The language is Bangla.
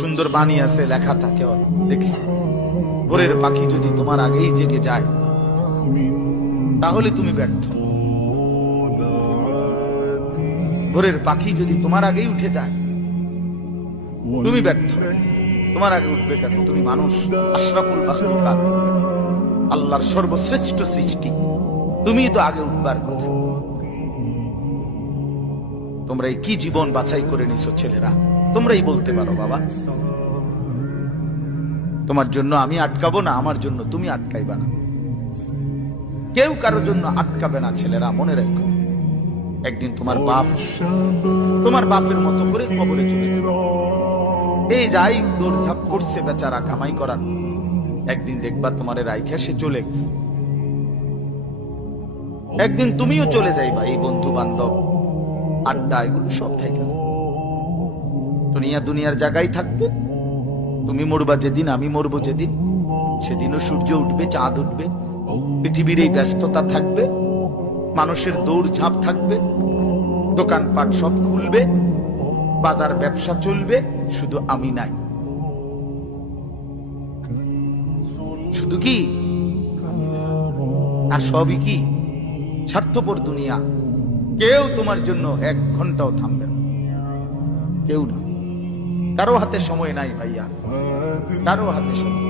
সুন্দর বাণী আছে, লেখা থাকে, দেখছি ভোরের পাখি যদি তোমার আগেই জেগে যায় তাহলে তুমি ব্যর্থ। ভোরের পাখি যদি তোমার আগেই উঠে যায় তুমি ব্যর্থ। তোমার আগে উঠবে কেন? তুমি মানুষ, আশরাফুল মাখলুকাত, আল্লাহর সর্বশ্রেষ্ঠ সৃষ্টি, তুমি তো আগে উঠবার কথা। তোমরা এই কি জীবন বাছাই করে নিছো ছেলেরা, তোমরাই বলতে পারো বাবা। তোমার জন্য আমি আটকাবো না, আমার জন্য তুমি আটকাইবা না। কেউ কারোর জন্য আটকাবে না ছেলেরা, মনে রাখো। একদিন তোমার বাপের মতো করে কবরে চলে যাবে। এই যাই দৌড়ঝাঁপ করছে বেচারা কামাই করার, একদিন দেখবা তোমার রাইখা সে চলে গেছে। একদিন তুমিও চলে যাইবা। এই বন্ধু বান্ধব আড্ডা এগুলো সব থেকে দুনিয়ার জায়গায় থাকবে। তুমি মরবা যেদিন, আমি মরবো যেদিন, সেদিনও সূর্য উঠবে, চাঁদ উঠবে, পৃথিবীর এই ব্যস্ততা থাকবে, মানুষের দৌড়ঝাঁপ থাকবে, দোকানপাট সব খুলবে, বাজার ব্যবসা চলবে, শুধু আমি নাই। শুধু কি আর সবই কি স্বার্থপর দুনিয়া। কেউ তোমার জন্য 1 ঘন্টাও থামবে না, কেউ না। কারো হাতে সময় নাই ভাইয়া, কারো হাতে সময়।